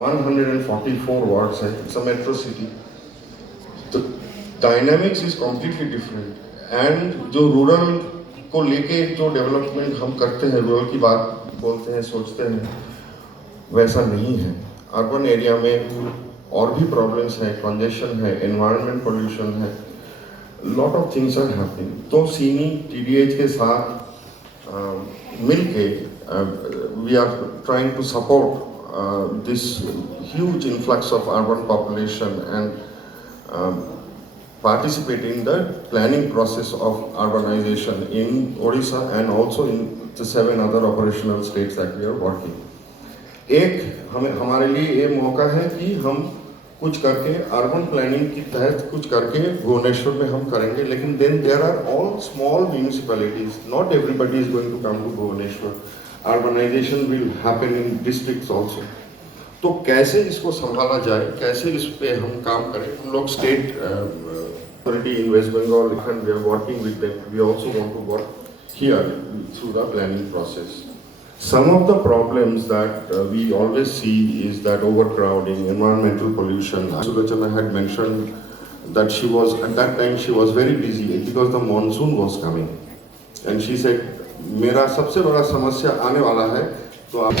144 wards है, it's a metro city. The dynamics is completely different. And जो rural को लेके जो डेवलपमेंट हम करते हैं, रूरल की बात बोलते हैं, सोचते हैं, वैसा नहीं है. अर्बन एरिया में और भी प्रॉब्लम्स हैं, कंजेशन है, एनवायरनमेंट पोल्यूशन है, lot of things are happening. तो सीनी टीडीएच के साथ मिलके we are trying to support this huge influx of urban population and participate in the planning process of urbanization in Odisha and also in the 7 other operational states that we are working. एक हमारे लिए ये मौका है कि हम कुछ करके अर्बन प्लानिंग के तहत कुछ करके भुवनेश्वर में हम करेंगे, लेकिन then there are all small municipalities, not everybody is going to come to Bhubaneswar. Urbanization will happen in districts also. तो कैसे इसको संभाला जाए, कैसे इस पे हम काम करें. हम लोग state authority in West Bengal and we are working with them. We also want to work here through the planning process. Some of the problems that we always see is that overcrowding, environmental pollution. Sulochana had mentioned that she was, at that time she was very busy because the monsoon was coming. And she said, मेरा सबसे बड़ा समस्या आने वाला है, तो आप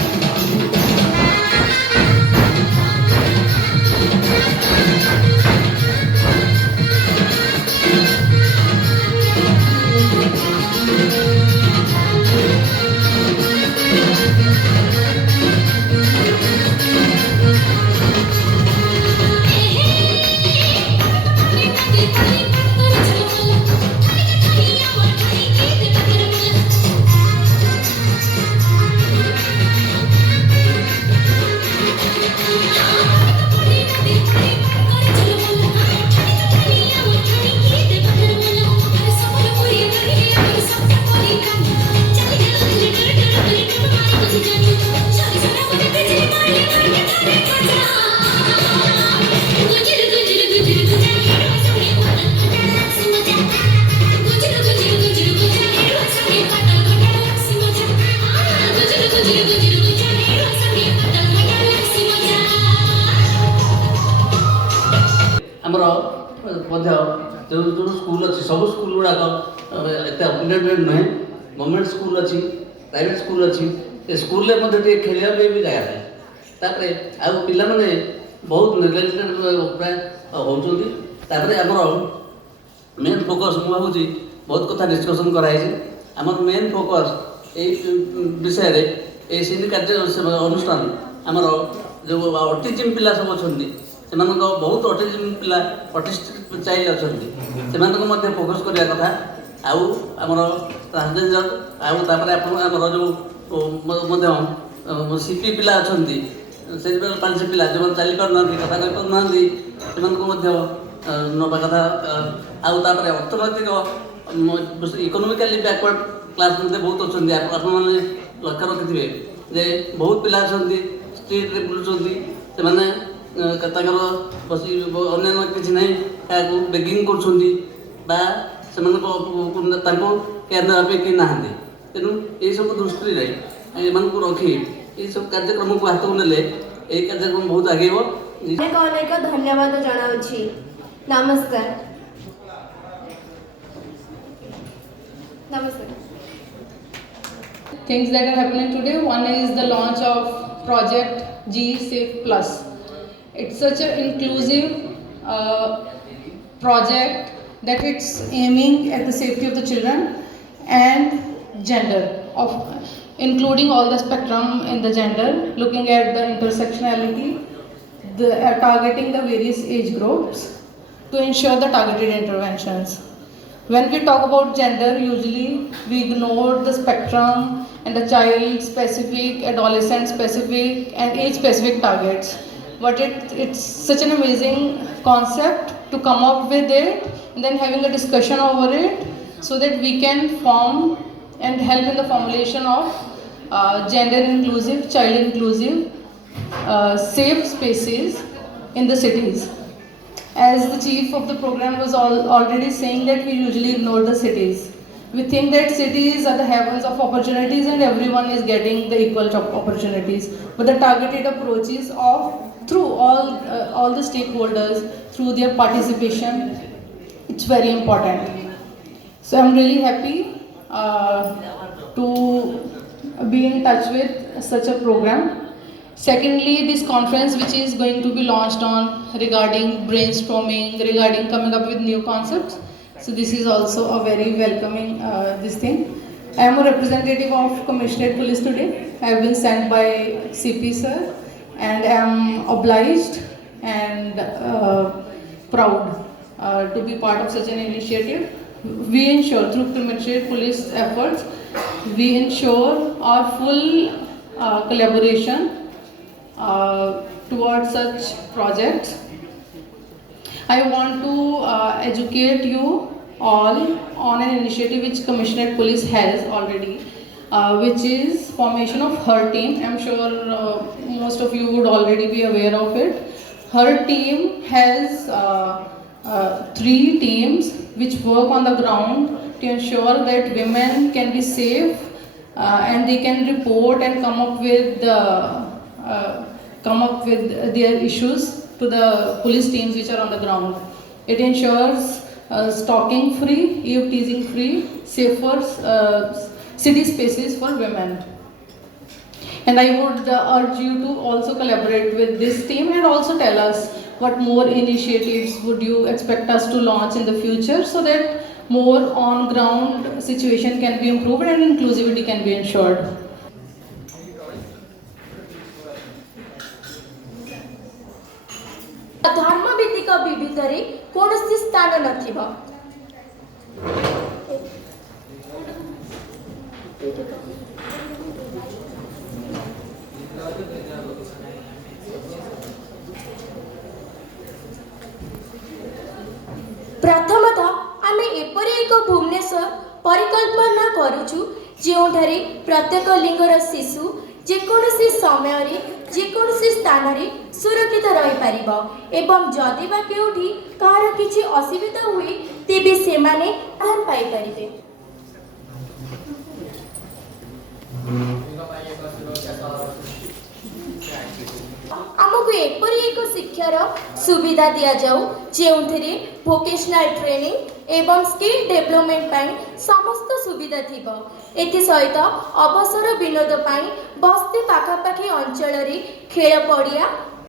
जो स्कूल अच्छी सब स्कूल गुड़ाक एत अपडेटेड नुहे. गवर्नमेंट स्कूल अच्छी, प्राइवेट स्कूल अच्छी. स्कूल खेलिया भी जगह है. तापरे आ पिला माने बहुत नेग्लेक्टेड प्राय होउछंती. तापरे हमर मेन फोकस मु भाबुची बहुत कथा डिस्कशन कराई. हमर मेन फोकस ए विषय रे ए सिनी कार्य अनुष्ठान हमर जो ऑटिज्म पिला सब अछंती से बहुत ऑटिज्म पिला ऑटिस्टिक चाइल्ड अच्छा से फोकस करने कथा. आमर ट्रांसजेंडर आमर जो सीपी पिला अच्छा से 5 पिला जो चली पारना कथा कही पारना नवा कथा. अर्थनैतिक इकोनोमिकली बैकवर्ड क्लास बहुत अच्छा. आपने लक्ष्य रखिथे जे बहुत पिला अच्छा स्ट्रीट रे बुलूँ बसी अन्य किसी ना क्या बेगिंग केयर नापे कि ना. तेणु ये सब दृष्टि रखी ये सब कार्यक्रम को हाथ को नेले ये कार्यक्रम बहुत आगे. अनेक धन्यवाद जनाउछि. नमस्कार. नमस्कार. Things that are happening today. One is the launch of project G Safe Plus. It's such an inclusive project that it's aiming at the safety of the children and gender, of including all the spectrum in the gender, looking at the intersectionality, targeting the various age groups to ensure the targeted interventions. When we talk about gender, usually we ignore the spectrum and the child specific, adolescent specific and age specific targets. But it's such an amazing concept to come up with it and then having a discussion over it so that we can form and help in the formulation of gender inclusive, child inclusive, safe spaces in the cities. As the chief of the program was already saying that we usually ignore the cities. We think that cities are the heavens of opportunities and everyone is getting the equal opportunities. But the targeted approaches of all the stakeholders through their participation. It's very important. So I'm really happy to be in touch with such a program. Secondly, this conference which is going to be launched on regarding brainstorming, regarding coming up with new concepts. So this is also a very welcoming this thing. I am a representative of Commissionerate Police today. I have been sent by CP sir and I am obliged and proud to be part of such an initiative. We ensure through Commissionerate Police efforts, we ensure our full collaboration towards such projects. I want to educate you all on an initiative which Commissionerate Police has already, which is formation of HER team. I'm sure most of you would already be aware of it. HER team has 3 teams which work on the ground to ensure that women can be safe and they can report and come up with their issues to the police teams which are on the ground. It ensures stalking free, eve teasing free, safer city spaces for women. And I would urge you to also collaborate with this team and also tell us what more initiatives would you expect us to launch in the future so that more on ground situation can be improved and inclusivity can be ensured. धर्म भित्तिक विविधरे कौनसी स्थान नथिबा। प्रथमतः आमे एपरि एक भुवनेश्वर परिकल्पना करूछु जेउठारे प्रत्येक linger शिशु जेकोसी समय जेकोसी स्थान में सुरक्षित रही पारिबो एवं जदि बा केउठी कार किछि असुविधा हुए तेबे से माने आधार पाई परिबे। आमको एपरि एक शिक्षार सुविधा दिया जाऊ जेउथिरे वोकेशनल ट्रेनिंग एवं स्किल डेवलपमेंट पाई समस्त सुविधा थिबो। एथि सहित अवसर विनोद पाई बस्ती पाखापाखी अंचल रे खेल पड़िया